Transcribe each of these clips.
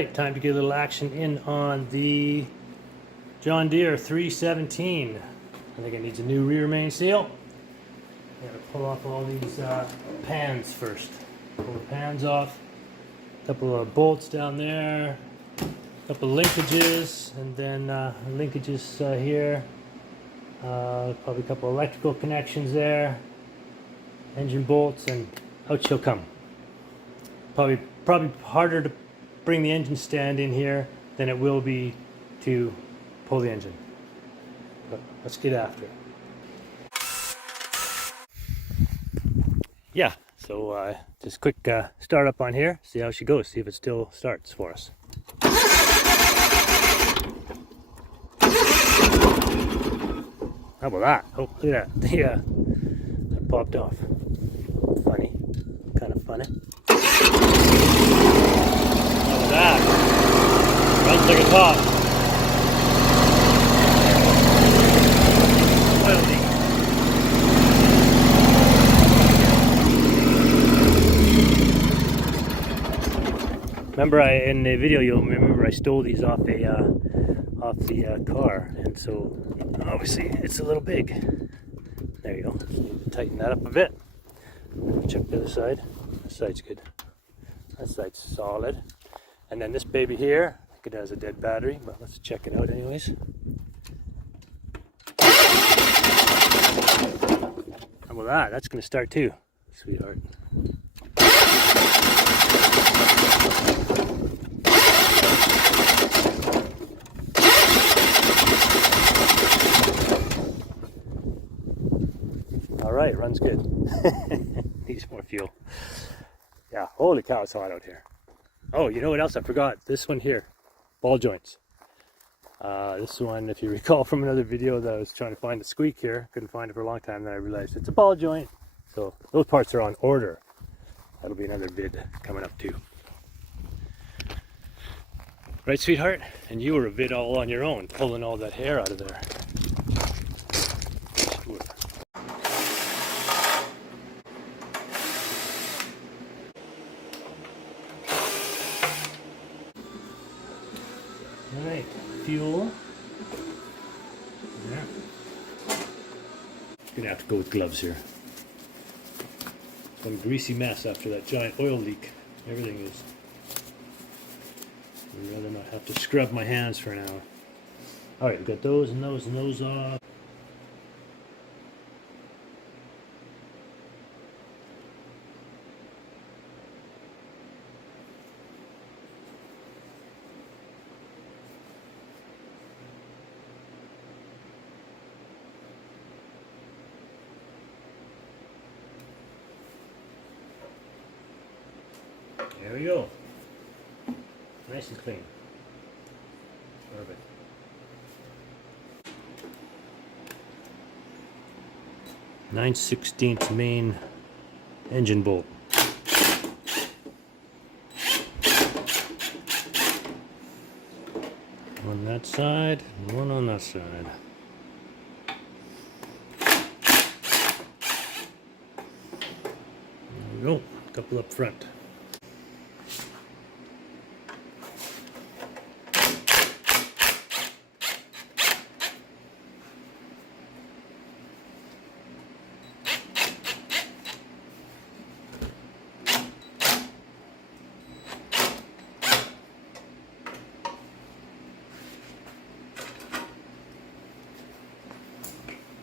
Alright, time to get a little action in on the John Deere 317. I think it needs a new rear main seal. Gotta pull off all these pans first. Pull the pans off. A couple of bolts down there. A couple of linkages, and then linkages here. Probably a couple of electrical connections there. Engine bolts, and out she'll come. Probably harder to bring the engine stand in here than it will be to pull the engine. But let's get after it. Yeah, so just quick start up on here, see how she goes, see if it still starts for us. How about that? Oh, look at that. That popped off. Funny. Kind of funny. How about that? Runs like a top. Oil leak. Remember, in the video, you'll remember I stole these off the car, and so obviously it's a little big. There you go. Need to tighten that up a bit. Check the other side. This side's good. That side's solid. And then this baby here, I think it has a dead battery, but let's check it out anyways. How about that? That's going to start too, sweetheart. Alright, runs good. Needs more fuel. Yeah, holy cow, it's hot out here. Oh, you know what else I forgot? This one here, ball joints. This one, if you recall from another video that I was trying to find the squeak here, couldn't find it for a long time, then I realized it's a ball joint. So those parts are on order. That'll be another vid coming up too. Right, sweetheart? And you were a vid all on your own, pulling all that hair out of there. Sure. Alright, fuel. Yeah. Gonna have to go with gloves here. Some greasy mess after that giant oil leak. Everything is. I'd rather not have to scrub my hands for an hour. Alright, we've got those and those and those off. There we go. Nice and clean. Perfect. (9/16) main engine bolt. One on that side, and one on that side. There we go. A couple up front.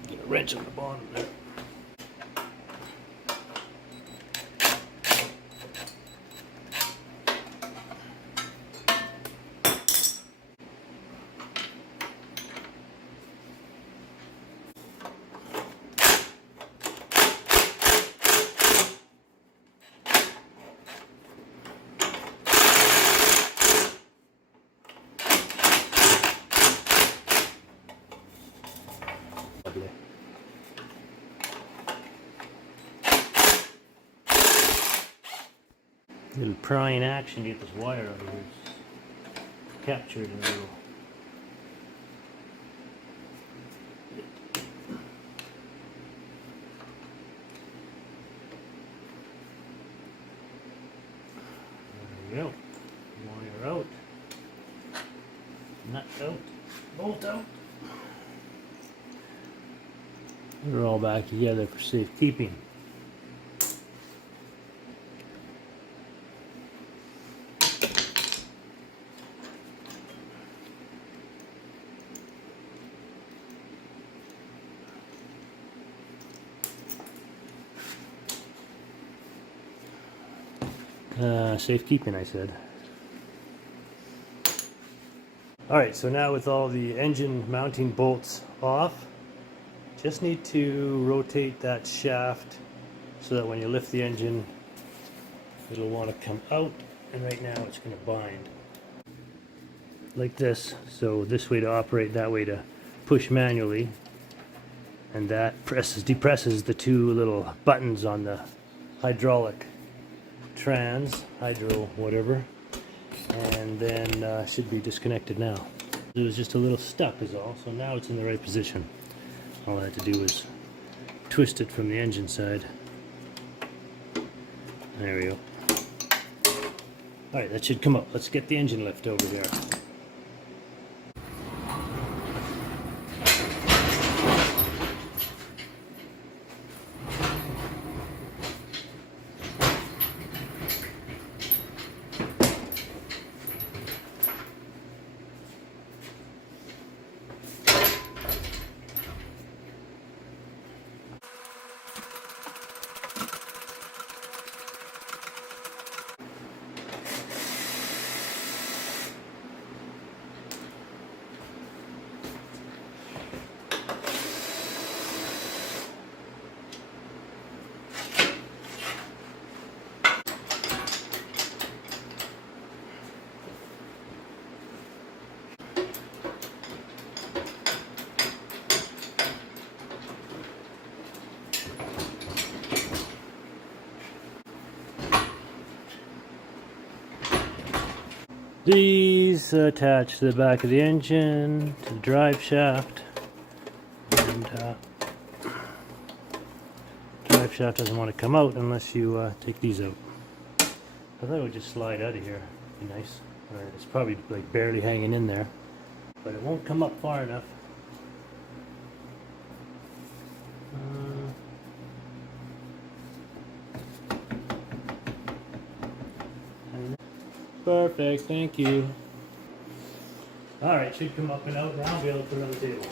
Get a wrench on the bottom there. Little prying action to get this wire out of here. It's captured in a little. There we go. Wire out. Out. Bolt out. They're all back together for safekeeping. Safekeeping, I said. Alright, so now with all the engine mounting bolts off, just need to rotate that shaft so that when you lift the engine, it'll want to come out, and right now it's going to bind. Like this, so this way to operate, that way to push manually, and that depresses the two little buttons on the hydraulic hydro whatever, and then should be disconnected now. It was just a little stuck is all, so now it's in the right position. All I had to do was twist it from the engine side. There we go. Alright, that should come up. Let's get the engine lift over there. These attach to the back of the engine, to the drive shaft, and drive shaft doesn't want to come out unless you take these out. I thought it would just slide out of here. Be nice. It's probably like barely hanging in there, but it won't come up far enough. Perfect, thank you. Alright, should come up and out now. I'll be able to put it on the table.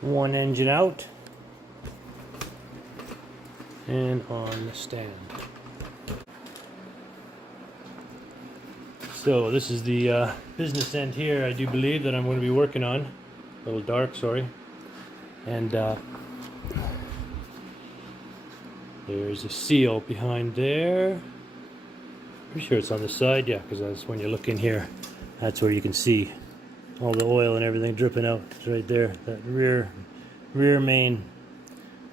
One engine out and on the stand. So this is the business end here, I do believe, that I'm going to be working on. A little dark, sorry. And there's a seal behind there. Pretty sure it's on the side, yeah, because that's when you look in here, that's where you can see all the oil and everything dripping out. It's right there, that rear main.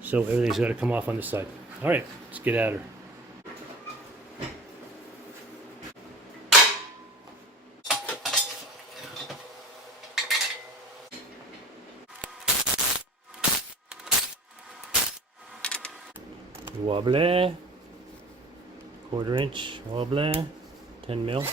So everything's got to come off on the side. All right, let's get at her. Wobbler, 1/4 inch wobbler, 10 mil.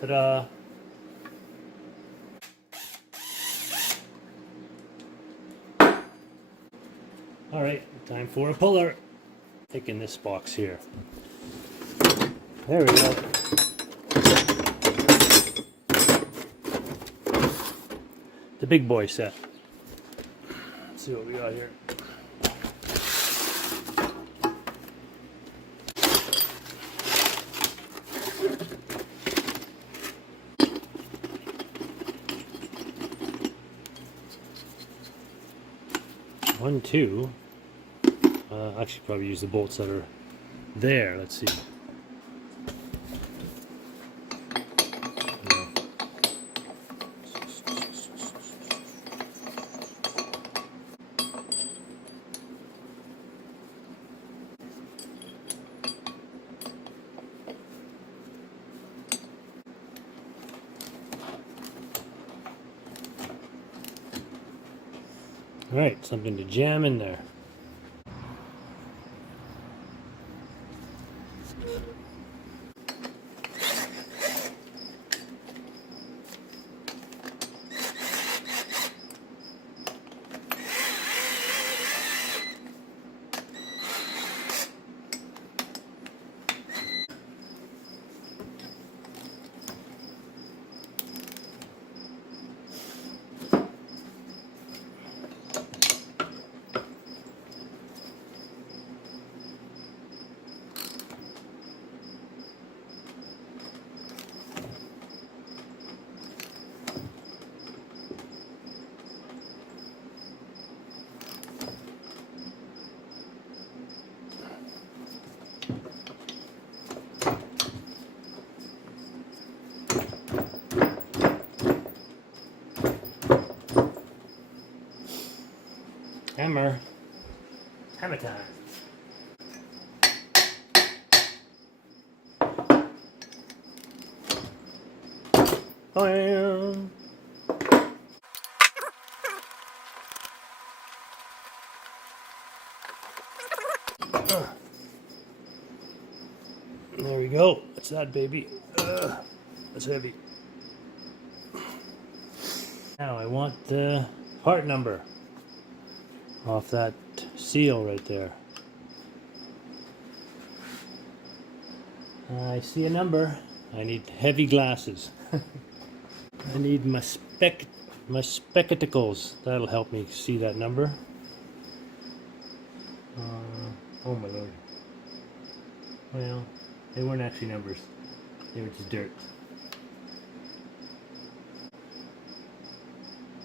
Ta-da! Alright, time for a puller. Taking this box here. There we go. The big boy set. Let's see what we got here. 1, 2. Actually, probably use the bolts that are there. Let's see. All right, something to jam in there. Hammer. Hammer time. Bam. There we go. That's that, baby. That's heavy. Now I want the part number off that seal right there. I see a number. I need heavy glasses. I need my spectacles. That'll help me see that number. Oh my lord. Well, they weren't actually numbers. They were just dirt.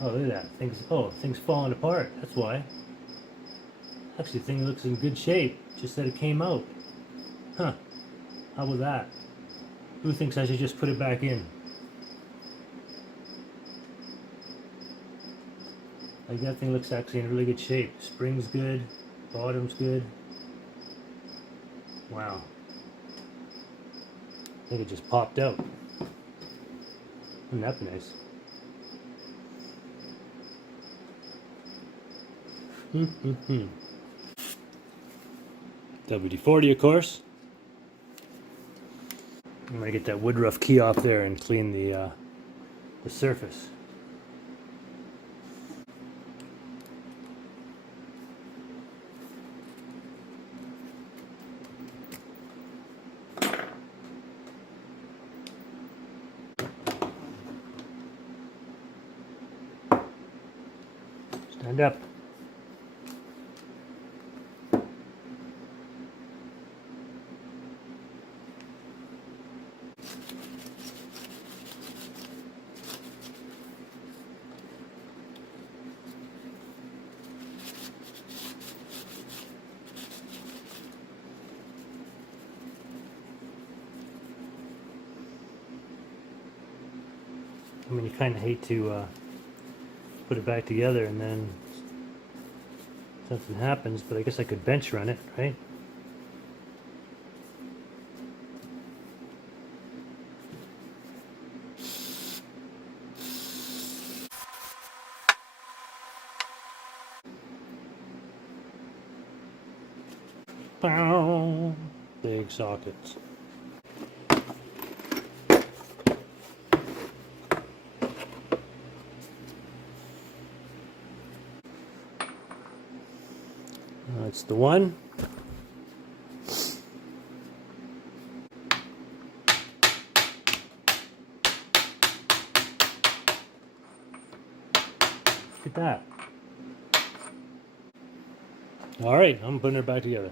Oh, look at that. Thing's falling apart. That's why. Actually, the thing looks in good shape. Just that it came out. Huh. How about that? Who thinks I should just put it back in? Like, that thing looks actually in really good shape. Spring's good. Bottom's good. Wow. I think it just popped out. Wouldn't that be nice? WD-40, of course. I'm gonna get that wood rough key off there and clean the surface. Stand up. I mean, you kind of hate to put it back together and then something happens, but I guess I could bench run it, right? Bow. Big sockets. That's the one. Look at that. All right, I'm putting it back together.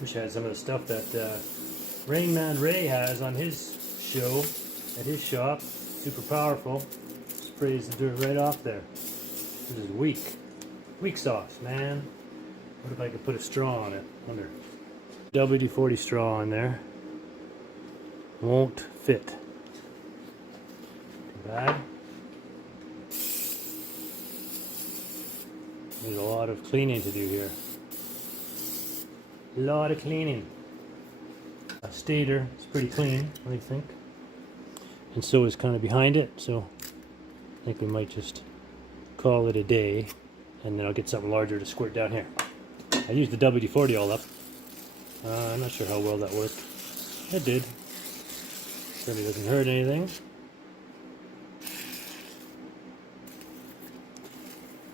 Wish I had some of the stuff that Rain Man Ray has on his show at his shop. Super powerful. Sprays the dirt right off there. This is weak. Weak sauce, man. What if I could put a straw on it? Wonder. WD-40 straw in there. Won't fit. Too bad. There's a lot of cleaning to do here. A lot of cleaning. A stator is pretty clean, what do you think? And so is kind of behind it, so I think we might just call it a day, and then I'll get something larger to squirt down here. I used the WD-40 all up. I'm not sure how well that worked. It did. Certainly doesn't hurt anything.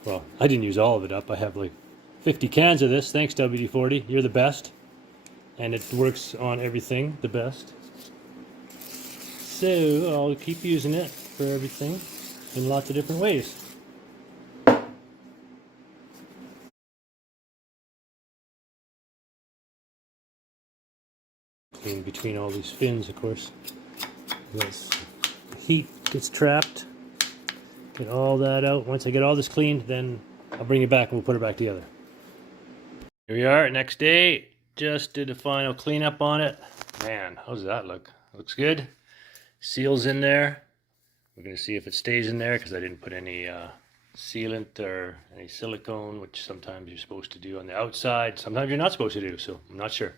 Well, I didn't use all of it up. I have like 50 cans of this. Thanks, WD-40. You're the best. And it works on everything the best. So I'll keep using it for everything in lots of different ways. In between all these fins, of course. Yes. The heat gets trapped. Get all that out. Once I get all this cleaned, then I'll bring it back and we'll put it back together. Here we are, next day. Just did a final cleanup on it. Man, how does that look? Looks good. Seal's in there. We're going to see if it stays in there because I didn't put any sealant or any silicone, which sometimes you're supposed to do on the outside. Sometimes you're not supposed to do, so I'm not sure.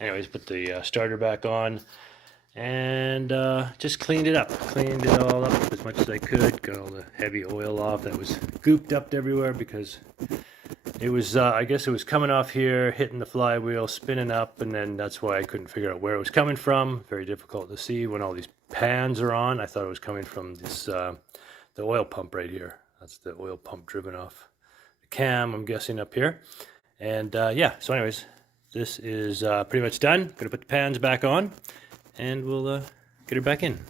Anyways, put the starter back on and just cleaned it up. Cleaned it all up as much as I could. Got all the heavy oil off that was gooped up everywhere because it was, I guess it was coming off here, hitting the flywheel, spinning up, and then that's why I couldn't figure out where it was coming from. Very difficult to see when all these pans are on. I thought it was coming from this, the oil pump right here. That's the oil pump driven off the cam, I'm guessing, up here. And yeah, so anyways, this is pretty much done. Gonna put the pans back on, and we'll get her back in.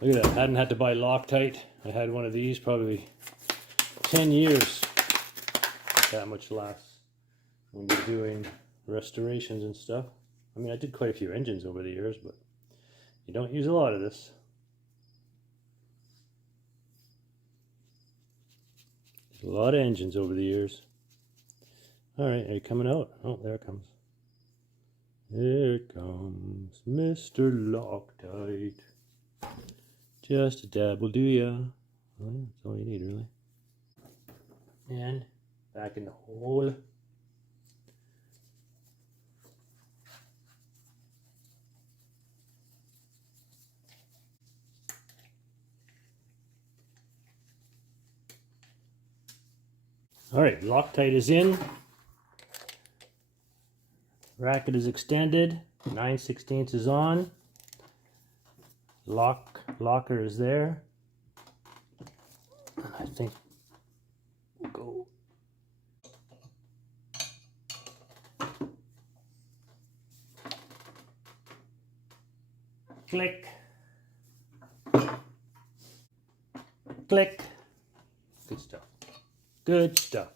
Look at that, I hadn't had to buy Loctite. I had one of these probably 10 years. That much lasts when you're doing restorations and stuff. I mean, I did quite a few engines over the years, but you don't use a lot of this. A lot of engines over the years. Alright, are you coming out? Oh, there it comes. There it comes, Mr. Loctite. Just a dab will do ya. Well, that's all you need, really. And back in the hole. Alright, Loctite is in. Racket is extended. 9/16 is on. Locker is there. And I think we'll go. Click. Click. Good stuff. Good stuff.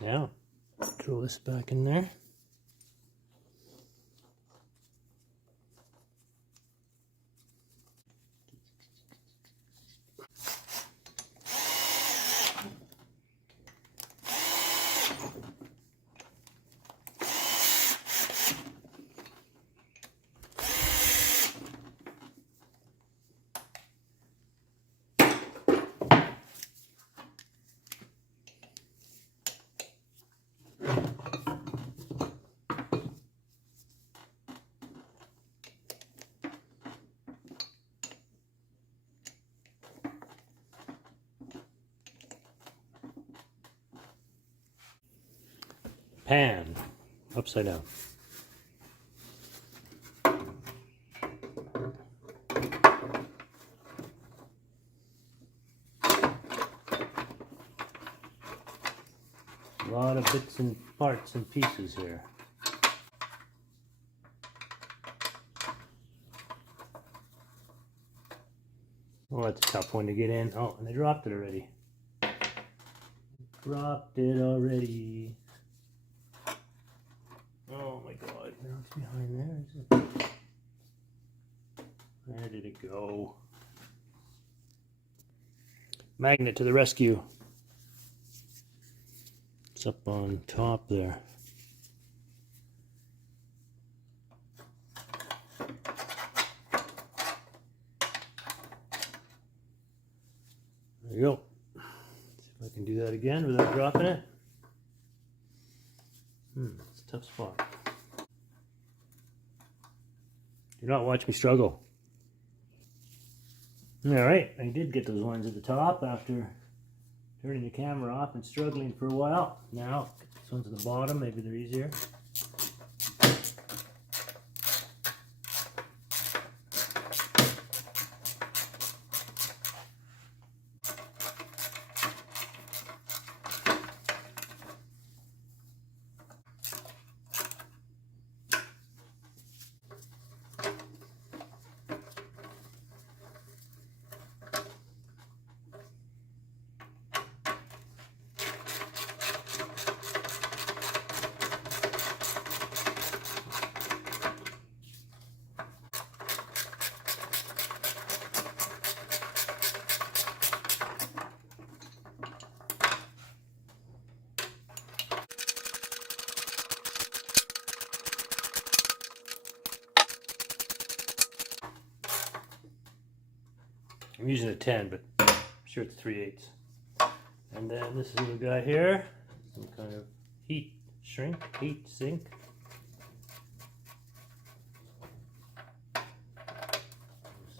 Now, throw this back in there. Pan, upside down. lot of bits and parts and pieces here. Oh, that's a tough one to get in. Oh, and I dropped it already. Dropped it already. Oh my god, now it's behind there, is it? Where did it go? Magnet to the rescue. It's up on top there. There you go. See if I can do that again without dropping it. It's a tough spot. Do not watch me struggle. Alright, I did get those ones at the top after turning the camera off and struggling for a while. Now, get these ones at the bottom, maybe they're easier. I'm using a 10, but I'm sure it's 3/8. And then this little guy here, some kind of heat sink.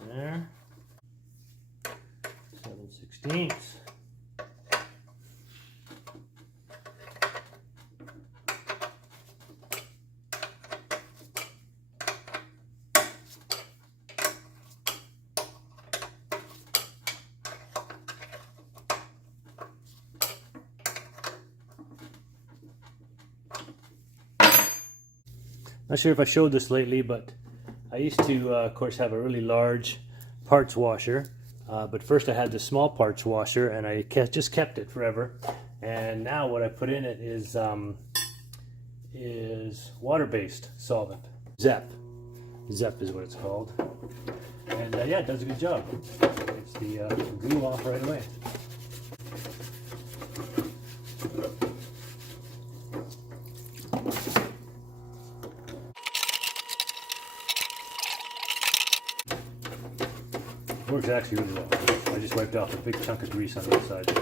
There. 7/16. Not sure if I showed this lately, but I used to, of course, have a really large parts washer. But first I had this small parts washer, and I just kept it forever. And now what I put in it is water-based solvent. ZEP. ZEP is what it's called. And yeah, it does a good job. It's the glue off right away. Works actually really well. I just wiped off a big chunk of grease on the side.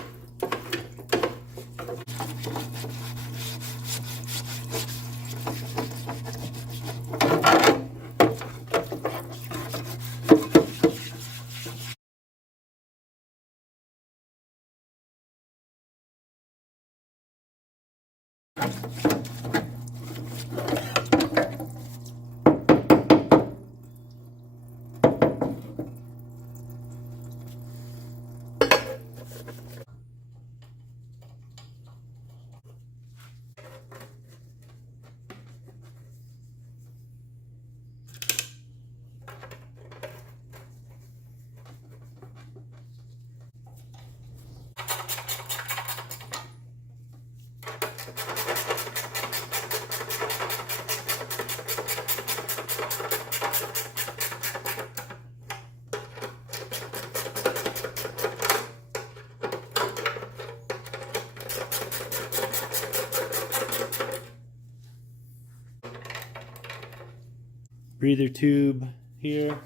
Breather tube here,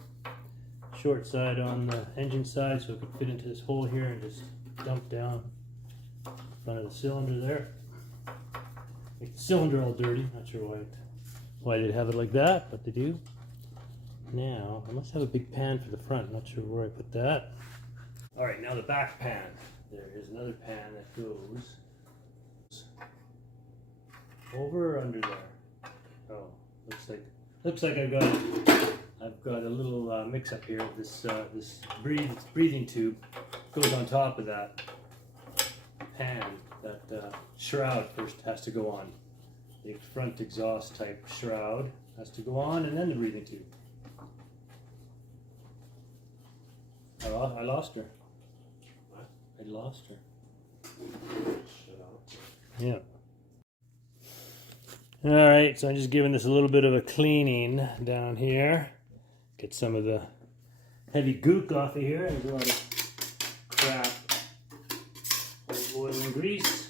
short side on the engine side, so it could fit into this hole here and just dump down in front of the cylinder there. Make the cylinder all dirty. Not sure why they'd have it like that, but they do. Now I must have a big pan for the front. Not sure where I put that. All right, now the back pan. There is another pan that goes over or under there. Oh, looks like I've got a little mix up here. This breathing tube goes on top of that pan that shroud first has to go on. The front exhaust type shroud has to go on, and then the breathing tube. I lost her. What? I lost her. Shut up. Yeah. Alright, so I'm just giving this a little bit of a cleaning down here. Get some of the heavy gook off of here. There's a lot of crap, oil and grease.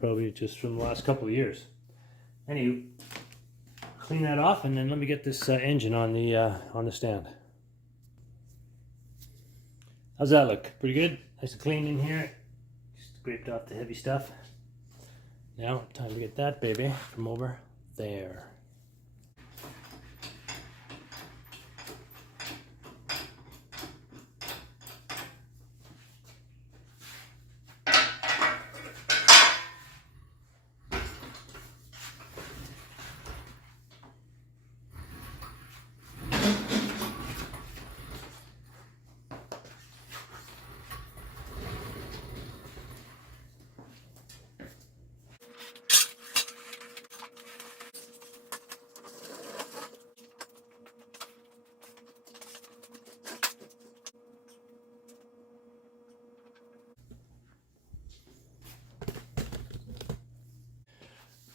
Probably just from the last couple of years. Anyway, clean that off, and then let me get this engine on the stand. How's that look? Pretty good? Nice and clean in here. Just scraped off the heavy stuff. Now, time to get that baby from over there.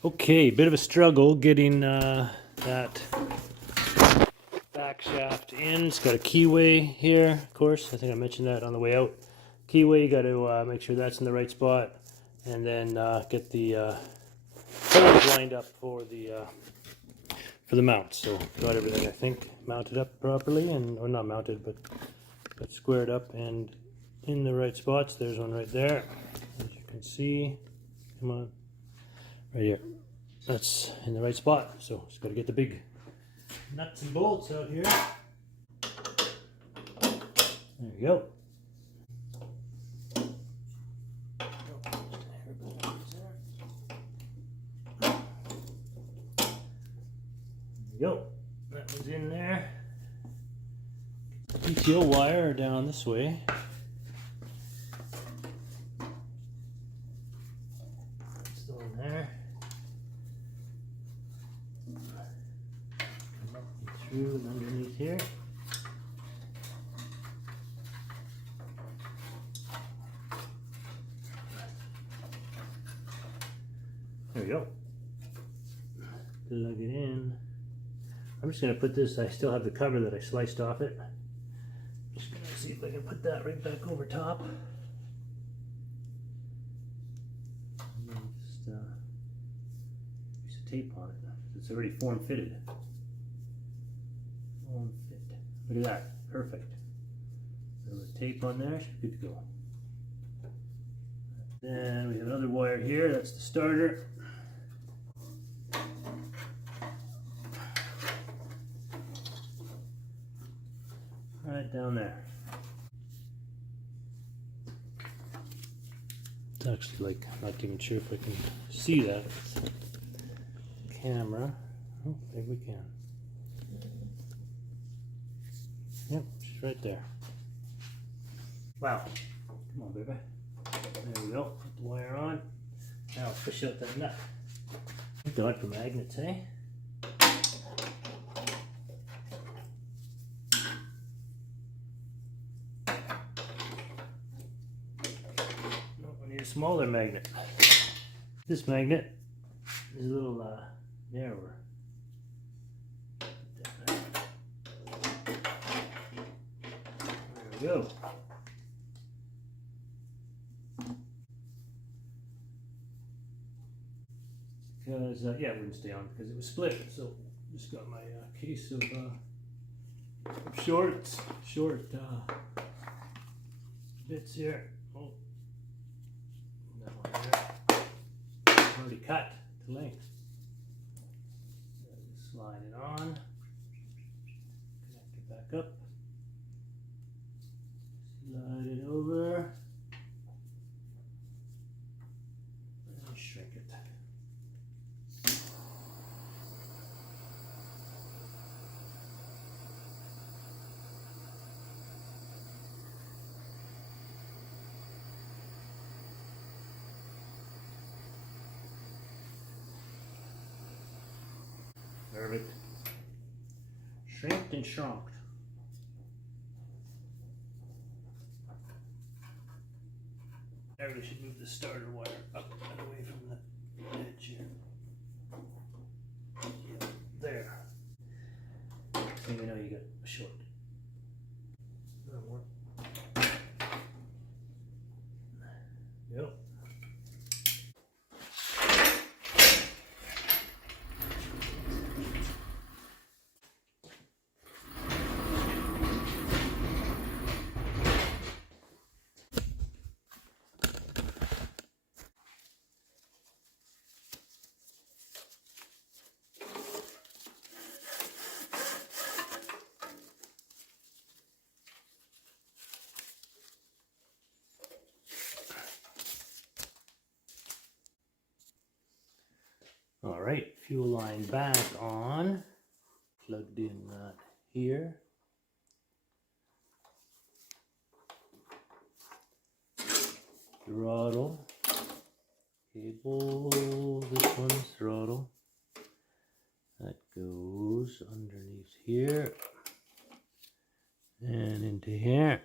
Okay, bit of a struggle getting that back shaft in. It's got a keyway here, of course. I think I mentioned that on the way out. Keyway, you got to make sure that's in the right spot, and then get the holes lined up for the mount. So got everything, I think, mounted up properly, and or not mounted, but squared up and in the right spots. There's one right there, as you can see. Come on, right here. That's in the right spot. So just got to get the big nuts and bolts out here. There you go. There you go. That was in there. PTO wire down this way. Still in there. Come up and through and underneath here. There we go. Plug it in. I'm just going to put this, I still have the cover that I sliced off it. Just going to see if I can put that right back over top. And then just use a tape on it. It's already form fitted. Form fit. Look at that. Perfect. A little tape on there, should be good to go. Then we have another wire here, that's the starter. Right down there. It's actually like, I'm not even sure if I can see that with the camera. Oh, maybe we can. Yep, she's right there. Wow. Come on, baby. There we go. Put the wire on. Now push out that nut. Thank God for magnets, eh? Smaller magnet. This magnet is a little narrower. There we go. Because yeah, it wouldn't stay on because it was split. So just got my case of short bits here. Oh. Already cut to length. Just slide it on, connect it back up, Slide it over and shrink it. Perfect. Shrinked and shrunk. There, we should move the starter wire up and away from the edge here. Yeah, there. So you know you got a short. Yep. All right, fuel line back on, plugged in here. Throttle, cable, this one's throttle. That goes underneath here and into here.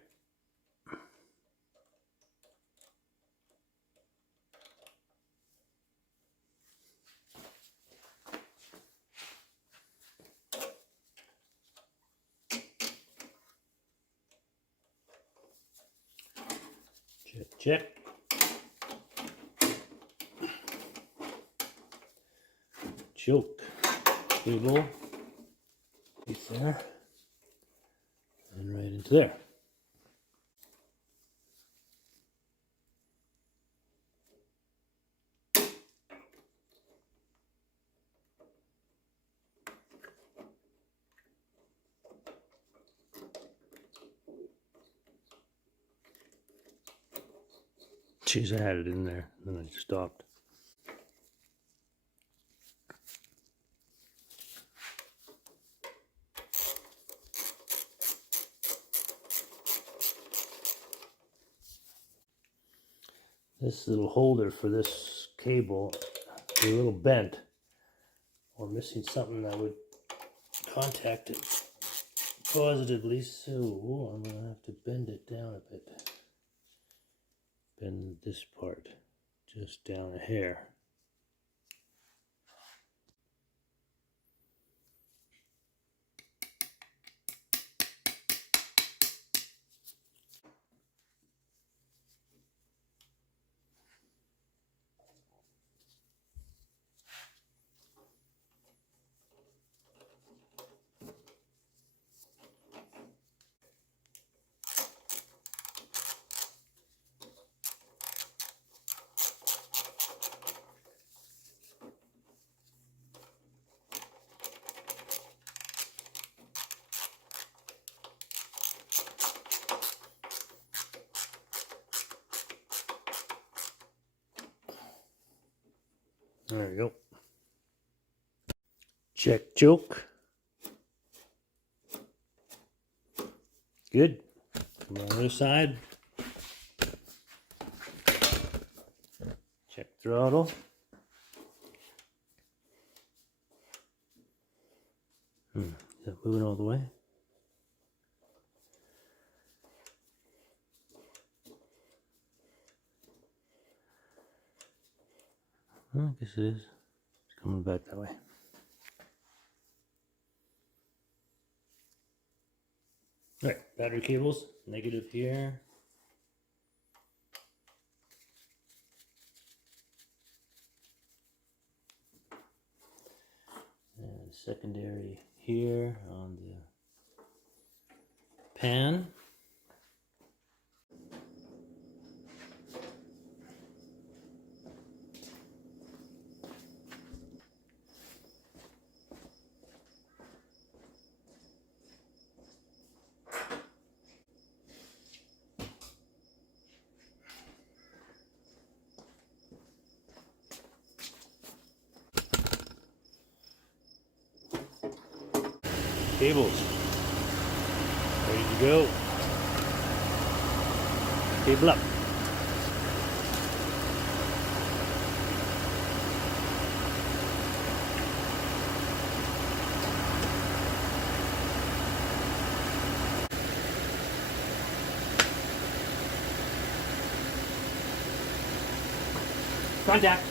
Check, check. Choke, cable, piece there, and right into there. Jeez, I had it in there, and then I stopped. This little holder for this cable is a little bent, or missing something that would contact it positively, so I'm going to have to bend it down a bit. Bend this part just down a hair. There we go. Check choke. Good. Come on the other side. Check throttle. Is that moving all the way? I guess it is. It's coming back that way. Alright, battery cables, negative here. And secondary here on the pan. Cables. Ready to go. Cable up. Contact.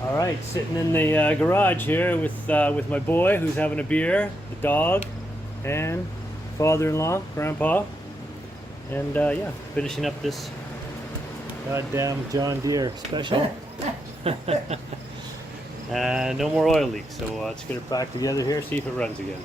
All right, sitting in the garage here with my boy who's having a beer, the dog, and father-in-law, grandpa, and yeah, finishing up this goddamn John Deere special. And no more oil leaks, so let's get it back together here, see if it runs again.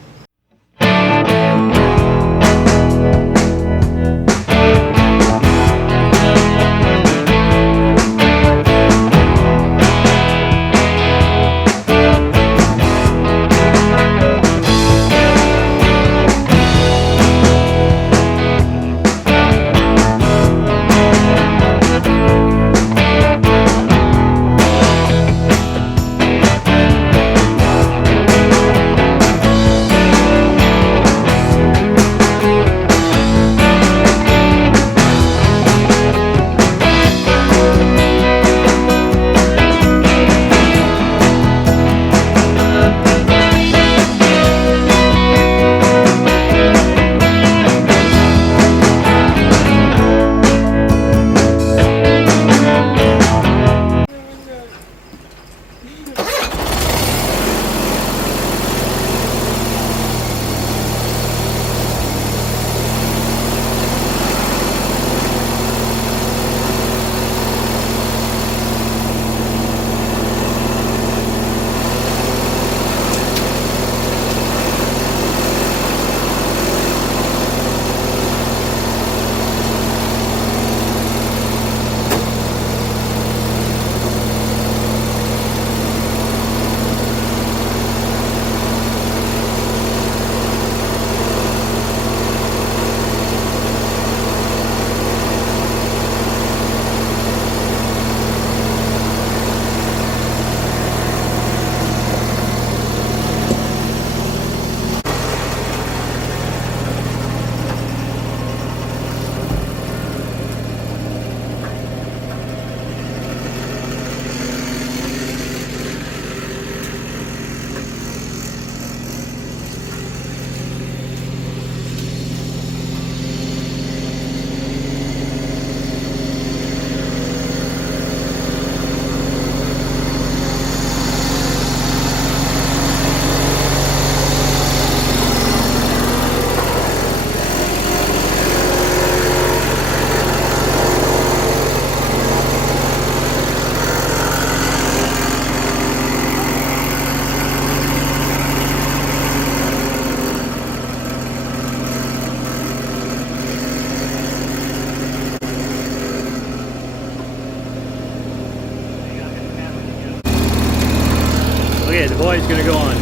Okay, the boy's gonna go on.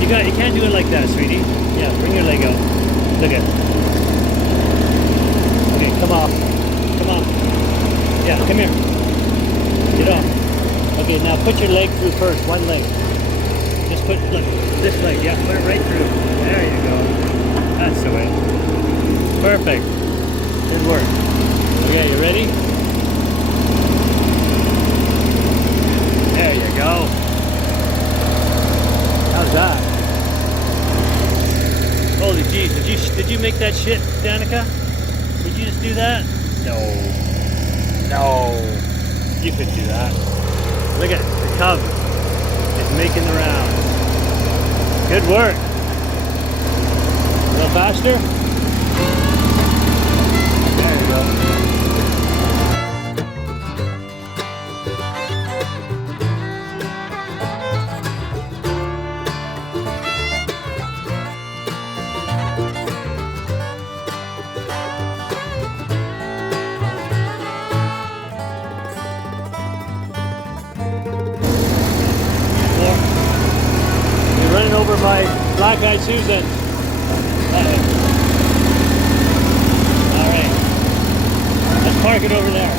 You can't do it like that, sweetie. Yeah, bring your leg out. Look at it. Okay, come off. Come on. Yeah, come here. Get off. Okay, now put your leg through first, one leg. Just put, look, this leg, yeah, put it right through. There you go. That's the way. Perfect. Good work. Okay, you ready? There you go. How's that? Holy jeez, did you make that shit, Danica? Did you just do that? No. No. You could do that. Look at it, the cub is making the rounds. Good work. A little faster? There you go. running over my black-eyed Susan. All right, let's park it over there.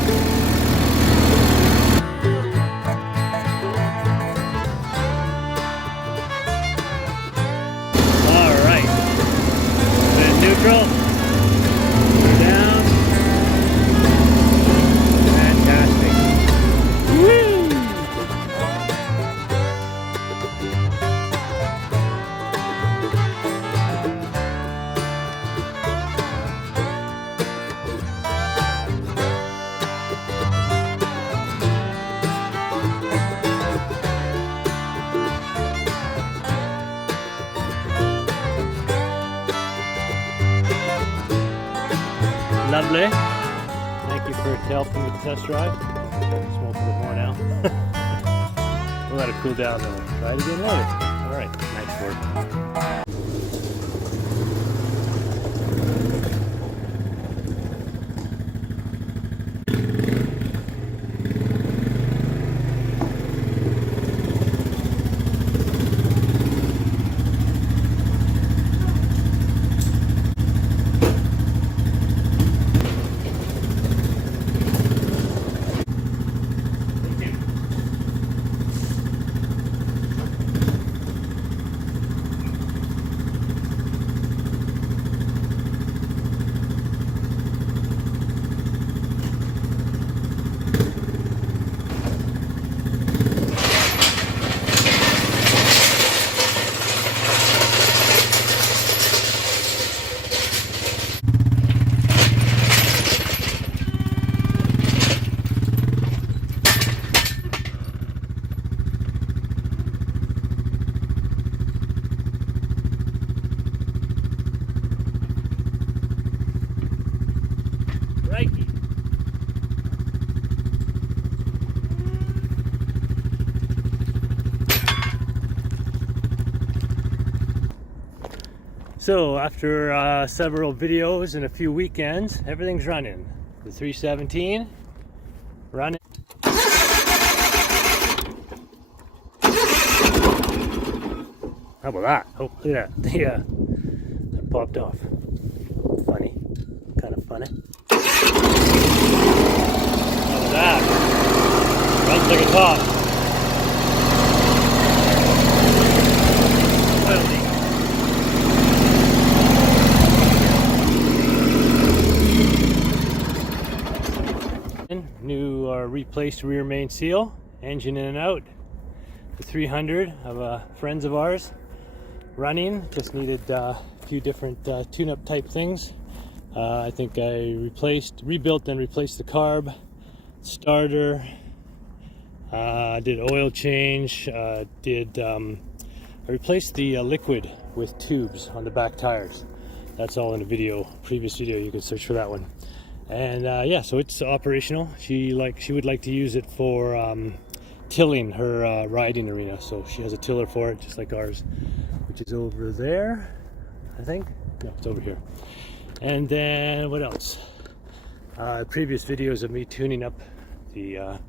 All right, put in neutral. Down. Fantastic. Woo! Lovely. Thank you for helping with the test drive. Smoke a bit more now. We'll let it cool down then we'll try it again later. Alright, nice work. So after several videos and a few weekends, everything's running. The 317 running. How about that? Oh, look at that. That popped off. Funny. Kind of funny. How about that? Runs like a top. Oil leak. New replaced rear main seal, engine in and out. The 300 of friends of ours running. Just needed a few different tune-up type things. I think I rebuilt and replaced the carb, starter, did oil change, I replaced the liquid with tubes on the back tires. That's all in a video, previous video, you can search for that one. And yeah, so it's operational. She would like to use it for tilling her riding arena. So she has a tiller for it, just like ours, which is over there, I think. No, it's over here. And then what else? Previous videos of me tuning up the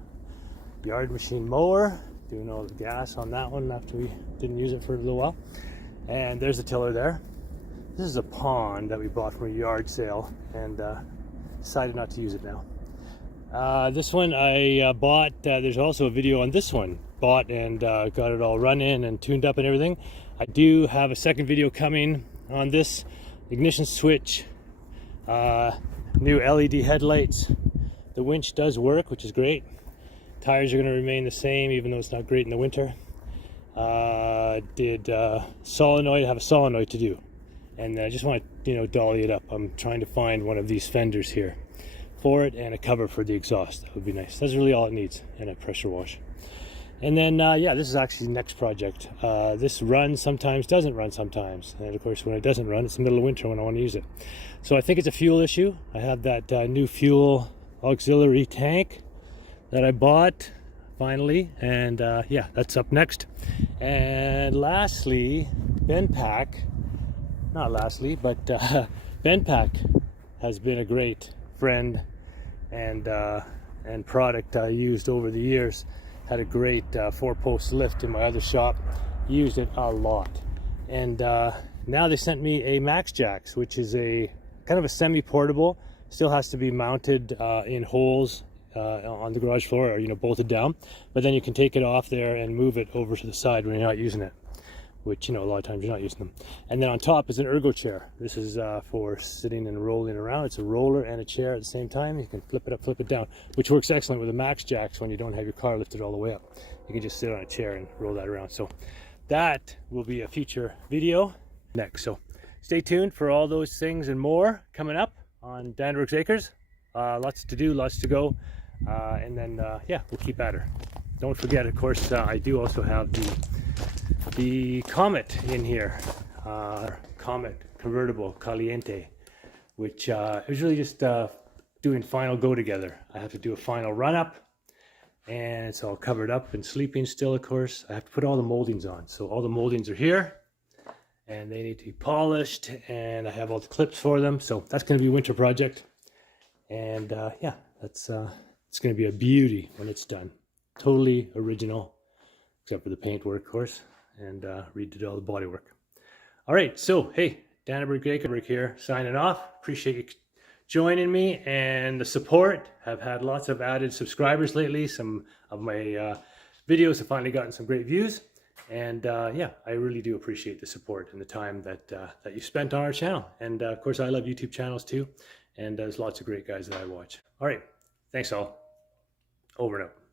yard machine mower, doing all the gas on that one after we didn't use it for a little while. And there's the tiller there. This is a pond that we bought from a yard sale, and decided not to use it now. This one I bought, there's also a video on this one, bought and got it all run in and tuned up and everything. I do have a second video coming on this. Ignition switch, new LED headlights. The winch does work, which is great. Tires are going to remain the same even though it's not great in the winter. Did solenoid, have a solenoid to do. And I just want to, dolly it up. I'm trying to find one of these fenders here for it and a cover for the exhaust. That would be nice. That's really all it needs, and a pressure wash. And then, yeah, this is actually the next project. This runs sometimes, doesn't run sometimes. And of course, when it doesn't run, it's the middle of winter when I want to use it. So I think it's a fuel issue. I have that new fuel auxiliary tank that I bought finally. And yeah, that's up next. And lastly, Benpack. Not lastly, but Benpack has been a great friend and product I used over the years. Had a great 4-post lift in my other shop. Used it a lot. And now they sent me a Max Jacks, which is a kind of a semi-portable. Still has to be mounted in holes on the garage floor, or bolted down. But then you can take it off there and move it over to the side when you're not using it, which a lot of times you're not using them. And then on top is an ergo chair. This is for sitting and rolling around. It's a roller and a chair at the same time. You can flip it up, flip it down, which works excellent with the Max Jacks when you don't have your car lifted all the way up. You can just sit on a chair and roll that around. So that will be a future video next. So stay tuned for all those things and more coming up on Danderbrooks Acres. Lots to do, lots to go. And then, yeah, we'll keep at her. Don't forget, of course, I do also have the Comet in here. Comet convertible Caliente, which is really just doing final go together. I have to do a final run up, and it's all covered up and sleeping still, of course. I have to put all the moldings on. So all the moldings are here, and they need to be polished, and I have all the clips for them. So that's going to be a winter project. And yeah, that's it's going to be a beauty when it's done. Totally original, except for the paintwork, of course, and redid all the body work. All right, so hey, Danderbrooks Acres here, signing off. Appreciate you joining me and the support. I've had lots of added subscribers lately. Some of my videos have finally gotten some great views, and yeah, I really do appreciate the support and the time that that you spent on our channel. And of course, I love YouTube channels too, and there's lots of great guys that I watch. All right, thanks all. Over and out.